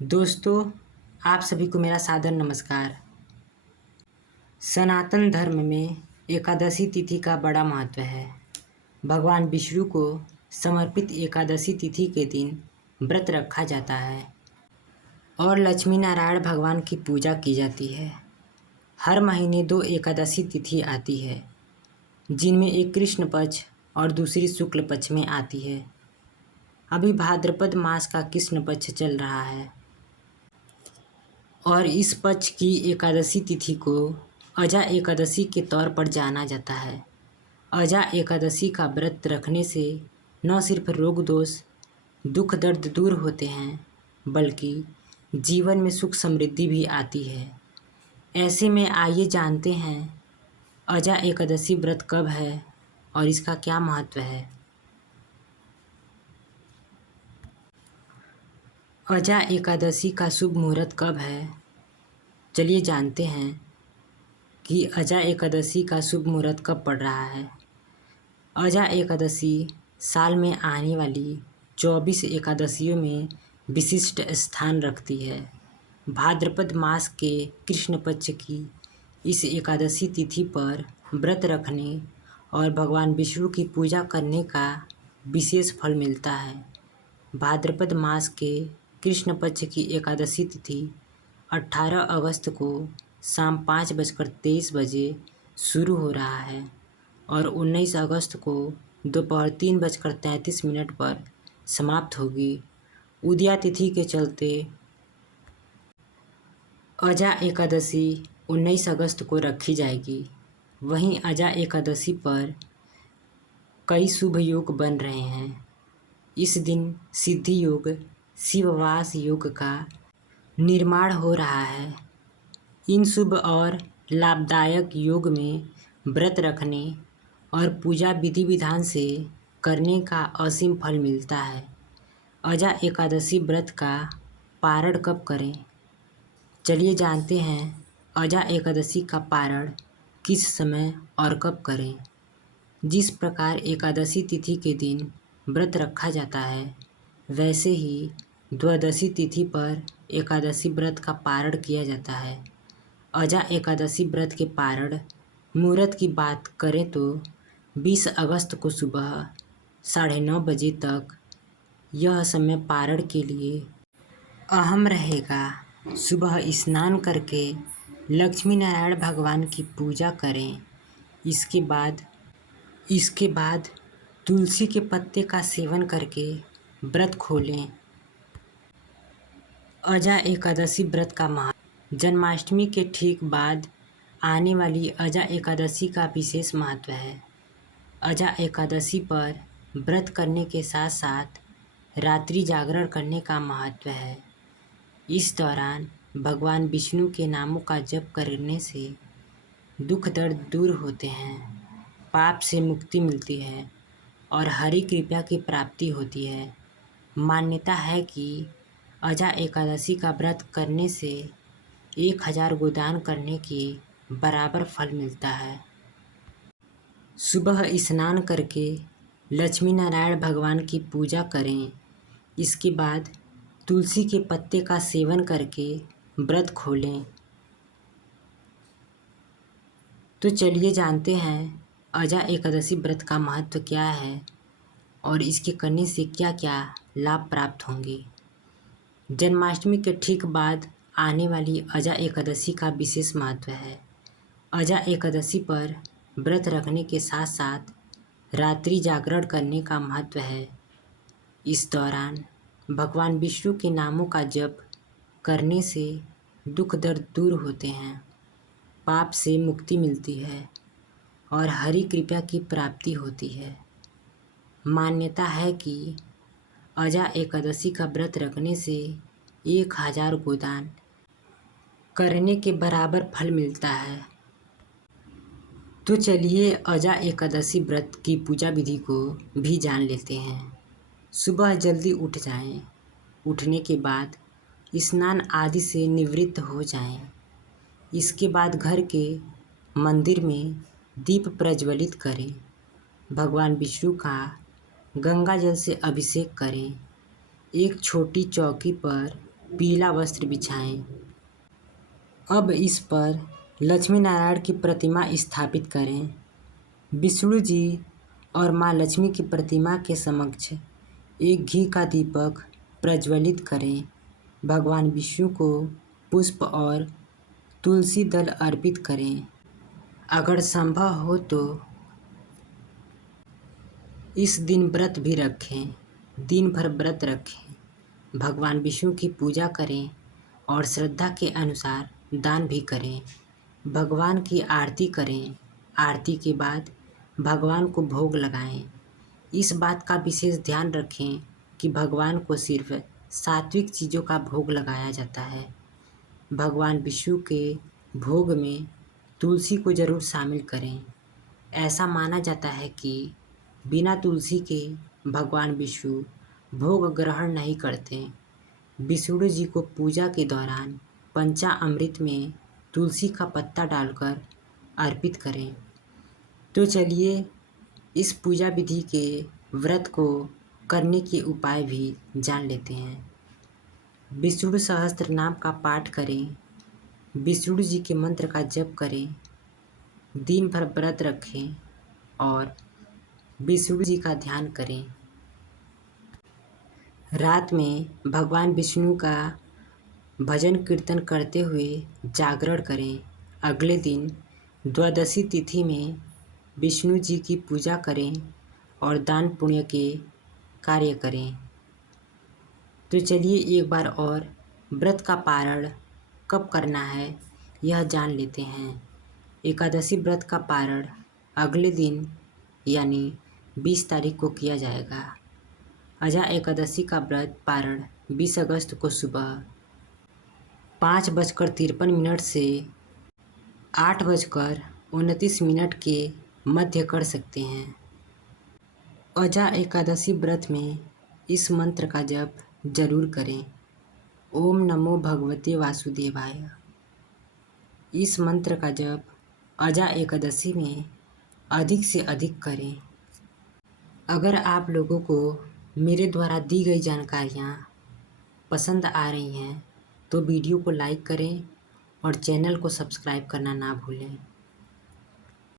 दोस्तों, आप सभी को मेरा सादर नमस्कार। सनातन धर्म में एकादशी तिथि का बड़ा महत्व है। भगवान विष्णु को समर्पित एकादशी तिथि के दिन व्रत रखा जाता है और लक्ष्मी नारायण भगवान की पूजा की जाती है। हर महीने 2 एकादशी तिथि आती है, जिनमें एक कृष्ण पक्ष और दूसरी शुक्ल पक्ष में आती है। अभी भाद्रपद मास का कृष्ण पक्ष चल रहा है और इस पक्ष की एकादशी तिथि को अजा एकादशी के तौर पर जाना जाता है। अजा एकादशी का व्रत रखने से न सिर्फ रोग दोष दुख दर्द दूर होते हैं, बल्कि जीवन में सुख समृद्धि भी आती है। ऐसे में आइए जानते हैं अजा एकादशी व्रत कब है और इसका क्या महत्व है। अजा एकादशी का शुभ मुहूर्त कब है, चलिए जानते हैं कि अजा एकादशी का शुभ मुहूर्त कब पड़ रहा है। अजा एकादशी साल में आने वाली 24 एकादशियों में विशिष्ट स्थान रखती है। भाद्रपद मास के कृष्ण पक्ष की इस एकादशी तिथि पर व्रत रखने और भगवान विष्णु की पूजा करने का विशेष फल मिलता है। भाद्रपद मास के कृष्ण पक्ष की एकादशी तिथि 18 अगस्त को शाम 5:23 बजे शुरू हो रहा है और 19 अगस्त को दोपहर 3:33 पर समाप्त होगी। उदया तिथि के चलते अजा एकादशी 19 अगस्त को रखी जाएगी। वहीं अजा एकादशी पर कई शुभ योग बन रहे हैं। इस दिन सिद्धि योग, शिववास योग का निर्माण हो रहा है। इन शुभ और लाभदायक योग में व्रत रखने और पूजा विधि विधान से करने का असीम फल मिलता है। अजा एकादशी व्रत का पारण कब करें, चलिए जानते हैं अजा एकादशी का पारण किस समय और कब करें। जिस प्रकार एकादशी तिथि के दिन व्रत रखा जाता है, वैसे ही द्वादशी तिथि पर एकादशी व्रत का पारण किया जाता है। अजा एकादशी व्रत के पारण मुहूर्त की बात करें तो 20 अगस्त को सुबह 9:30 बजे तक यह समय पारण के लिए अहम रहेगा। सुबह स्नान करके लक्ष्मी नारायण भगवान की पूजा करें। इसके बाद तुलसी के पत्ते का सेवन करके व्रत खोलें। अजा एकादशी व्रत का महत्व। जन्माष्टमी के ठीक बाद आने वाली अजा एकादशी का विशेष महत्व है। अजा एकादशी पर व्रत करने के साथ साथ रात्रि जागरण करने का महत्व है। इस दौरान भगवान विष्णु के नामों का जप करने से दुख दर्द दूर होते हैं, पाप से मुक्ति मिलती है और हरि कृपा की प्राप्ति होती है। मान्यता है कि अजा एकादशी का व्रत करने से 1000 गोदान करने के बराबर फल मिलता है। सुबह स्नान करके लक्ष्मी नारायण भगवान की पूजा करें। इसके बाद तुलसी के पत्ते का सेवन करके व्रत खोलें। तो चलिए जानते हैं अजा एकादशी व्रत का महत्व क्या है और इसके करने से क्या क्या लाभ प्राप्त होंगे। जन्माष्टमी के ठीक बाद आने वाली अजा एकादशी का विशेष महत्व है। अजा एकादशी पर व्रत रखने के साथ साथ रात्रि जागरण करने का महत्व है। इस दौरान भगवान विष्णु के नामों का जप करने से दुख दर्द दूर होते हैं, पाप से मुक्ति मिलती है और हरि कृपा की प्राप्ति होती है। मान्यता है कि अजा एकादशी का व्रत रखने से 1000 गोदान करने के बराबर फल मिलता है। तो चलिए अजा एकादशी व्रत की पूजा विधि को भी जान लेते हैं। सुबह जल्दी उठ जाएं। उठने के बाद स्नान आदि से निवृत्त हो जाएं। इसके बाद घर के मंदिर में दीप प्रज्वलित करें। भगवान विष्णु का गंगा जल से अभिषेक करें। एक छोटी चौकी पर पीला वस्त्र बिछाएं। अब इस पर लक्ष्मी नारायण की प्रतिमा स्थापित करें। विष्णु जी और माँ लक्ष्मी की प्रतिमा के समक्ष एक घी का दीपक प्रज्वलित करें। भगवान विष्णु को पुष्प और तुलसी दल अर्पित करें। अगर संभव हो तो इस दिन व्रत भी रखें, दिन भर व्रत रखें। भगवान विष्णु की पूजा करें और श्रद्धा के अनुसार दान भी करें। भगवान की आरती करें। आरती के बाद भगवान को भोग लगाएं। इस बात का विशेष ध्यान रखें कि भगवान को सिर्फ सात्विक चीज़ों का भोग लगाया जाता है। भगवान विष्णु के भोग में तुलसी को जरूर शामिल करें। ऐसा माना जाता है कि बिना तुलसी के भगवान विष्णु भोग ग्रहण नहीं करते। विष्णु जी को पूजा के दौरान पंचामृत में तुलसी का पत्ता डालकर अर्पित करें। तो चलिए इस पूजा विधि के व्रत को करने के उपाय भी जान लेते हैं। विष्णु सहस्त्र नाम का पाठ करें। विष्णु जी के मंत्र का जप करें। दिन भर व्रत रखें और विष्णु जी का ध्यान करें। रात में भगवान विष्णु का भजन कीर्तन करते हुए जागरण करें। अगले दिन द्वादशी तिथि में विष्णु जी की पूजा करें और दान पुण्य के कार्य करें। तो चलिए एक बार और व्रत का पारण कब करना है यह जान लेते हैं। एकादशी व्रत का पारण अगले दिन यानी 20 तारीख को किया जाएगा। अजा एकादशी का व्रत पारण 20 अगस्त को सुबह 5:53 से 8:29 के मध्य कर सकते हैं। अजा एकादशी व्रत में इस मंत्र का जप जरूर करें। ओम नमो भगवते वासुदेवाय। इस मंत्र का जप अजा एकादशी में अधिक से अधिक करें। अगर आप लोगों को मेरे द्वारा दी गई जानकारियाँ पसंद आ रही हैं तो वीडियो को लाइक करें और चैनल को सब्सक्राइब करना ना भूलें।